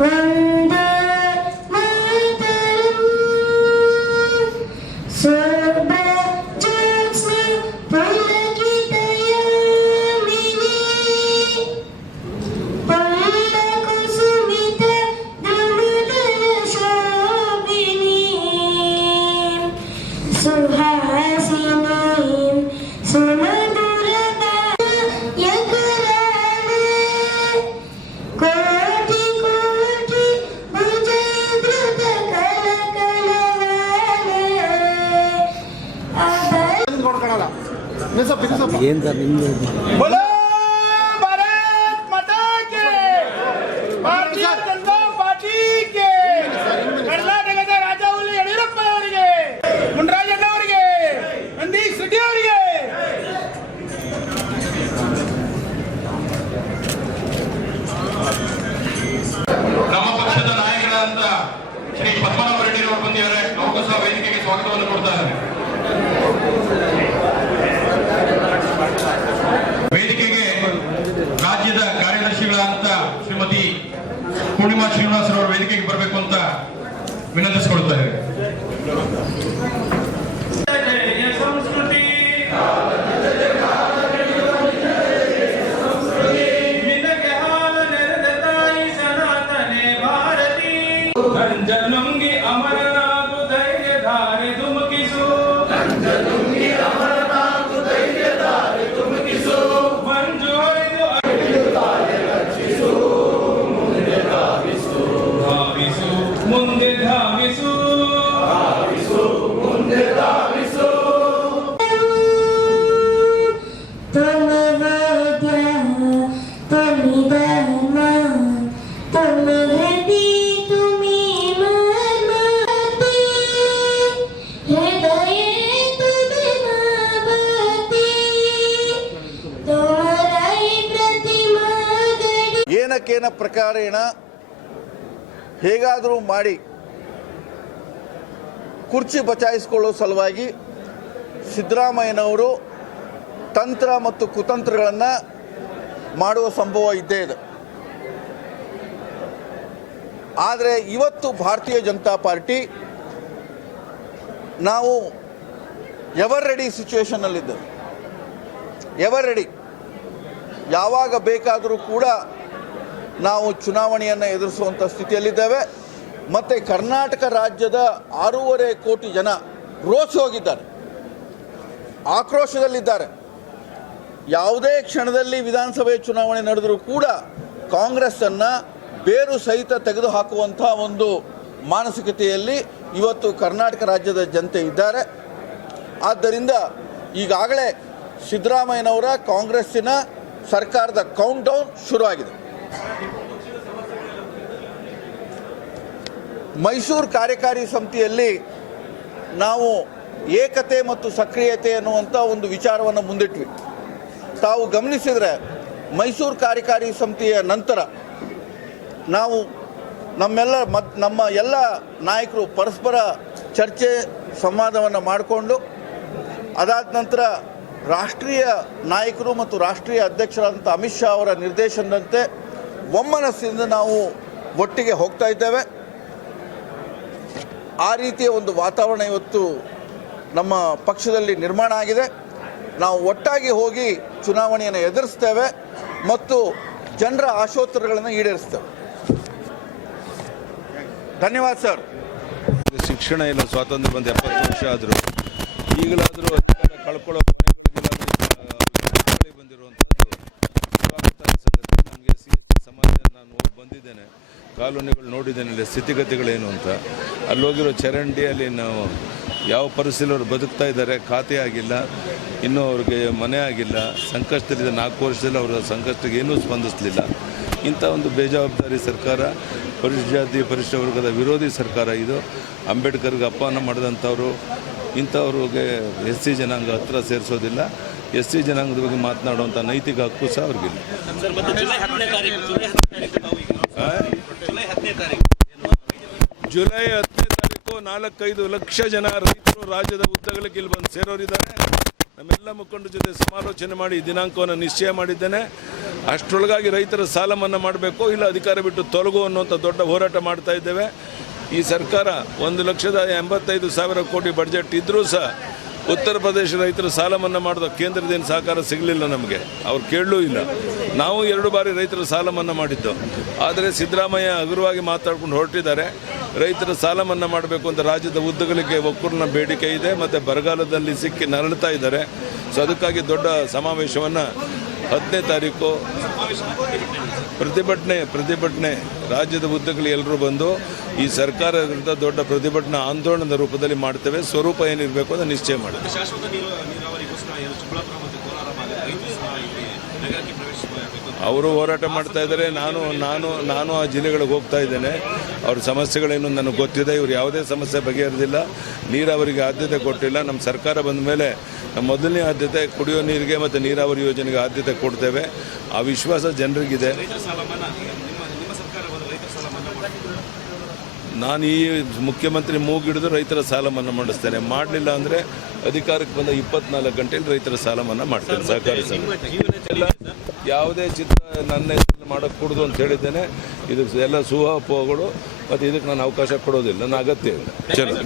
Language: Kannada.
Well, ಅವರಿಗೆ ನಂದೀಶ್ ರೆಡ್ಡಿ ಅವರಿಗೆ. ನಮ್ಮ ಪಕ್ಷದ ನಾಯಕರಾದಂತ ಶ್ರೀ ಪದ್ಮನಾಭ ರೆಡ್ಡಿ ಅವರು ಬಂದಿದ್ದಾರೆ. ಲೋಕಸಭಾ ವೇದಿಕೆಗೆ ಸ್ವಾಗತವನ್ನು ಕೊಡ್ತಾ ಇದ್ದಾರೆ. ವೇದಿಕೆಗೆ ರಾಜ್ಯದ ಕಾರ್ಯದರ್ಶಿಗಳಾದಂತ ಶ್ರೀಮತಿ ಪೂರ್ಣಿಮಾ ಶ್ರೀನಿವಾಸ್ ಅವರು ವೇದಿಕೆಗೆ ಬರಬೇಕು ಅಂತ ವಿನಂತಿಸಿಕೊಳ್ತಾರೆ ಸಂಸ್ಕೃತಿ ಏನಕ್ಕೇನ ಪ್ರಕಾರೇಣ ಹೇಗಾದರೂ ಮಾಡಿ ಕುರ್ಚಿ ಬಚಾಯಿಸಿಕೊಳ್ಳೋ ಸಲುವಾಗಿ ಸಿದ್ದರಾಮಯ್ಯನವರು ತಂತ್ರ ಮತ್ತು ಕುತಂತ್ರಗಳನ್ನು ಮಾಡುವ ಸಂಭವ ಇದ್ದೇ ಇದೆ. ಆದರೆ ಇವತ್ತು ಭಾರತೀಯ ಜನತಾ ಪಾರ್ಟಿ ನಾವು ಎವರ್ ರೆಡಿ ಸಿಚುವೇಷನ್ನಲ್ಲಿದ್ದೇವೆ ಎವರ್ ರೆಡಿ. ಯಾವಾಗ ಬೇಕಾದರೂ ಕೂಡ ನಾವು ಚುನಾವಣೆಯನ್ನು ಎದುರಿಸುವಂಥ ಸ್ಥಿತಿಯಲ್ಲಿದ್ದೇವೆ. ಮತ್ತು ಕರ್ನಾಟಕ ರಾಜ್ಯದ ಆರೂವರೆ ಕೋಟಿ ಜನ ರೋಸಿ ಹೋಗಿದ್ದಾರೆ. ಆಕ್ರೋಶದಲ್ಲಿದ್ದಾರೆ. ಯಾವುದೇ ಕ್ಷಣದಲ್ಲಿ ವಿಧಾನಸಭೆ ಚುನಾವಣೆ ನಡೆದರೂ ಕೂಡ ಕಾಂಗ್ರೆಸ್ಸನ್ನು ಬೇರು ಸಹಿತ ತೆಗೆದುಹಾಕುವಂಥ ಒಂದು ಮಾನಸಿಕತೆಯಲ್ಲಿ ಇವತ್ತು ಕರ್ನಾಟಕ ರಾಜ್ಯದ ಜನತೆ ಇದ್ದಾರೆ. ಆದ್ದರಿಂದ ಈಗಾಗಲೇ ಸಿದ್ದರಾಮಯ್ಯನವರ ಕಾಂಗ್ರೆಸ್ಸಿನ ಸರ್ಕಾರದ ಕೌಂಟ್ ಡೌನ್ ಶುರುವಾಗಿದೆ. ಮೈಸೂರು ಕಾರ್ಯಕಾರಿ ಸಮಿತಿಯಲ್ಲಿ ನಾವು ಏಕತೆ ಮತ್ತು ಸಕ್ರಿಯತೆ ಅನ್ನುವಂಥ ಒಂದು ವಿಚಾರವನ್ನು ಮುಂದಿಟ್ವಿ. ತಾವು ಗಮನಿಸಿದರೆ ಮೈಸೂರು ಕಾರ್ಯಕಾರಿ ಸಮಿತಿಯ ನಂತರ ನಾವು ನಮ್ಮೆಲ್ಲ ಮತ್ ನಮ್ಮ ಎಲ್ಲ ನಾಯಕರು ಪರಸ್ಪರ ಚರ್ಚೆ, ಸಂವಾದವನ್ನು ಮಾಡಿಕೊಂಡು ಅದಾದ ನಂತರ ರಾಷ್ಟ್ರೀಯ ನಾಯಕರು ಮತ್ತು ರಾಷ್ಟ್ರೀಯ ಅಧ್ಯಕ್ಷರಾದಂಥ ಅಮಿತ್ ಶಾ ಅವರ ನಿರ್ದೇಶನದಂತೆ ಒಮ್ಮನಸ್ಸಿಂದ ನಾವು ಒಟ್ಟಿಗೆ ಹೋಗ್ತಾ ಇದ್ದೇವೆ. ಆ ರೀತಿಯ ಒಂದು ವಾತಾವರಣ ಇವತ್ತು ನಮ್ಮ ಪಕ್ಷದಲ್ಲಿ ನಿರ್ಮಾಣ ಆಗಿದೆ. ನಾವು ಒಟ್ಟಾಗಿ ಹೋಗಿ ಚುನಾವಣೆಯನ್ನು ಎದುರಿಸ್ತೇವೆ ಮತ್ತು ಜನರ ಆಶೋತ್ತರಗಳನ್ನು ಈಡೇರಿಸ್ತೇವೆ. ಧನ್ಯವಾದ ಸರ್. ಶಿಕ್ಷಣ ಇಲ್ಲ ಸ್ವಾತಂತ್ರ್ಯ ಬಂದು ಎಪ್ಪತ್ತು ವರ್ಷ ಆದರೂ ಈಗಲಾದರೂ ಅಧಿಕಾರ ಕಳ್ಕೊಳ್ಳೋ ಪ್ರಯತ್ನದಲ್ಲಿ ಬಂದಿರುವಂಥದ್ದು ಸ್ವಾಗತಾರ್ಹ ಸಂಗತಿ ನಮಗೆ ಸಿ ಸಮಾಜ ನಾನು ಹೋಗಿ ಬಂದಿದ್ದೇನೆ ಕಾಲೋನಿಗಳು ನೋಡಿದ್ದೇನೆ ಅಲ್ಲಿ ಸ್ಥಿತಿಗತಿಗಳೇನು ಅಂತ, ಅಲ್ಲೋಗಿರೋ ಚರಂಡಿಯಲ್ಲಿ ನಾವು ಯಾವ ಪರಿಸ್ಥಿತಿಯಲ್ಲಿ ಅವರು ಬದುಕ್ತಾ ಇದ್ದಾರೆ, ಖಾತೆ ಆಗಿಲ್ಲ, ಇನ್ನೂ ಅವ್ರಿಗೆ ಮನೆ ಆಗಿಲ್ಲ, ಸಂಕಷ್ಟದಿಂದ ನಾಲ್ಕು ವರ್ಷದಲ್ಲಿ ಅವರ ಸಂಕಷ್ಟಕ್ಕೆ ಏನೂ ಸ್ಪಂದಿಸಲಿಲ್ಲ. ಇಂಥ ಒಂದು ಬೇಜವಾಬ್ದಾರಿ ಸರ್ಕಾರ ಪರಿಶಿಷ್ಟ ಜಾತಿ ಪರಿಶಿಷ್ಟ ವರ್ಗದ ವಿರೋಧಿ ಸರ್ಕಾರ ಇದು. ಅಂಬೇಡ್ಕರ್ಗೆ ಅಪಮಾನ ಮಾಡಿದಂಥವ್ರು, ಇಂಥವ್ರಿಗೆ ಎಸ್ ಸಿ ಜನಾಂಗ ಹತ್ರ ಸೇರಿಸೋದಿಲ್ಲ. ಎಸ್ ಸಿ ಜನಾಂಗದ ಬಗ್ಗೆ ಮಾತನಾಡುವಂಥ ನೈತಿಕ ಹಕ್ಕು ಸಹ ಅವ್ರಿಗಿಲ್ಲ ಆ? ಜುಲೈ ಹತ್ತನೇ ತಾರೀಕು ನಾಲ್ಕೈದು ಲಕ್ಷ ಜನ ರೈತರು ರಾಜ್ಯದ ಉದ್ದಗಳಿಗೆ ಇಲ್ಲಿ ಬಂದು ಸೇರೋರಿದ್ದಾರೆ. ನಮ್ಮೆಲ್ಲ ಮುಖಂಡರ ಜೊತೆ ಸಮಾಲೋಚನೆ ಮಾಡಿ ದಿನಾಂಕವನ್ನು ನಿಶ್ಚಯ ಮಾಡಿದ್ದೇನೆ. ಅಷ್ಟರೊಳಗಾಗಿ ರೈತರ ಸಾಲ ಮನ್ನಾ ಮಾಡಬೇಕು, ಇಲ್ಲ ಅಧಿಕಾರ ಬಿಟ್ಟು ತೊಲಗು ಅನ್ನುವಂಥ ದೊಡ್ಡ ಹೋರಾಟ ಮಾಡ್ತಾ ಇದ್ದೇವೆ. ಈ ಸರ್ಕಾರ ಒಂದು ಲಕ್ಷದ ಎಂಬತ್ತೈದು ಸಾವಿರ ಕೋಟಿ ಬಡ್ಜೆಟ್ ಇದ್ದರೂ ಸಹ ಉತ್ತರ ಪ್ರದೇಶ ರೈತರ ಸಾಲ ಮನ್ನಾ ಮಾಡಿದ ಕೇಂದ್ರದಿಂದ ಸಹಕಾರ ಸಿಗಲಿಲ್ಲ ನಮಗೆ. ಅವ್ರು ಕೇಳಲೂ ಇಲ್ಲ. ನಾವು ಎರಡು ಬಾರಿ ರೈತರ ಸಾಲ ಮನ್ನಾ ಮಾಡಿದ್ದು. ಆದರೆ ಸಿದ್ದರಾಮಯ್ಯ ಹಗುರವಾಗಿ ಮಾತಾಡ್ಕೊಂಡು ಹೊರಟಿದ್ದಾರೆ. ರೈತರ ಸಾಲ ಮನ್ನಾ ಮಾಡಬೇಕು ಅಂತ ರಾಜ್ಯದ ಉದ್ದಗಲಿಗೆ ಒಕ್ಕೂರಿನ ಬೇಡಿಕೆ ಇದೆ, ಮತ್ತು ಬರಗಾಲದಲ್ಲಿ ಸಿಕ್ಕಿ ನರಳುತ್ತಾ ಇದ್ದಾರೆ. ಸೊ ಅದಕ್ಕಾಗಿ ದೊಡ್ಡ ಸಮಾವೇಶವನ್ನು ಹತ್ತನೇ ತಾರೀಕು ಪ್ರತಿಭಟನೆ ಪ್ರತಿಭಟನೆ ರಾಜ್ಯದ ಉದ್ದಗಲಿ ಎಲ್ಲರೂ ಬಂದು ಈ ಸರ್ಕಾರ ದೊಡ್ಡ ಪ್ರತಿಭಟನಾ ಆಂದೋಲನದ ರೂಪದಲ್ಲಿ ಮಾಡ್ತೇವೆ. ಸ್ವರೂಪ ಏನಿರಬೇಕು ಅಂತ ನಿಶ್ಚಯ ಮಾಡಿ ಅದಕ್ಕೋಸ್ಕರ ಏನು ಚಿಕ್ಕಬಳ್ಳಾಪುರ ಮತ್ತು ಕೋಲಾರ ಭಾಗದ ರೈತರು ಸಹ ಇಲ್ಲಿ ನಗರಕ್ಕೆ ಪ್ರವೇಶ ಮಾಡಬೇಕು ಅಂತ ಅವರು ಹೋರಾಟ ಮಾಡ್ತಾ ಇದ್ದಾರೆ. ನಾನು ನಾನು ನಾನು ಆ ಜಿಲ್ಲೆಗಳಿಗೆ ಹೋಗ್ತಾ ಇದ್ದೇನೆ. ಅವ್ರ ಸಮಸ್ಯೆಗಳೇನು ನನಗೆ ಗೊತ್ತಿದೆ. ಇವ್ರು ಯಾವುದೇ ಸಮಸ್ಯೆ ಬಗೆಹರಿದಿಲ್ಲ. ನೀರಾವರಿಗೆ ಆದ್ಯತೆ ಕೊಟ್ಟಿಲ್ಲ. ನಮ್ಮ ಸರ್ಕಾರ ಬಂದ ಮೇಲೆ ಮೊದಲನೇ ಆದ್ಯತೆ ಕುಡಿಯೋ ನೀರಿಗೆ ಮತ್ತು ನೀರಾವರಿ ಯೋಜನೆಗೆ ಆದ್ಯತೆ ಕೊಡ್ತೇವೆ. ಆ ವಿಶ್ವಾಸ ಜನರಿಗಿದೆ. ನಾನು ಈ ಮುಖ್ಯಮಂತ್ರಿ ಮೂಗಿಡಿದು ರೈತರ ಸಾಲ ಮನ್ನಾ ಮಾಡಿಸ್ತೇನೆ. ಮಾಡಲಿಲ್ಲ ಅಂದರೆ ಅಧಿಕಾರಕ್ಕೆ ಬಂದ ಇಪ್ಪತ್ನಾಲ್ಕು ಗಂಟೆಯಲ್ಲಿ ರೈತರ ಸಾಲ ಮನ್ನಾ ಮಾಡ್ತೇನೆ. ಸಹಕಾರಿ ಯಾವುದೇ ಚಿತ್ರ ನನ್ನ ಹೆಸರಲ್ಲಿ ಮಾಡೋಕ್ಕೆ ಕೊಡೋದು ಅಂತ ಹೇಳಿದ್ದೇನೆ. ಇದಕ್ಕೆ ಎಲ್ಲ ಸುಹಾಪೋಗಳು ಮತ್ತು ಇದಕ್ಕೆ ನಾನು ಅವಕಾಶ ಕೊಡೋದಿಲ್ಲ. ನನ್ನ ಅಗತ್ಯ ಇಲ್ಲ. ಚಲೋ.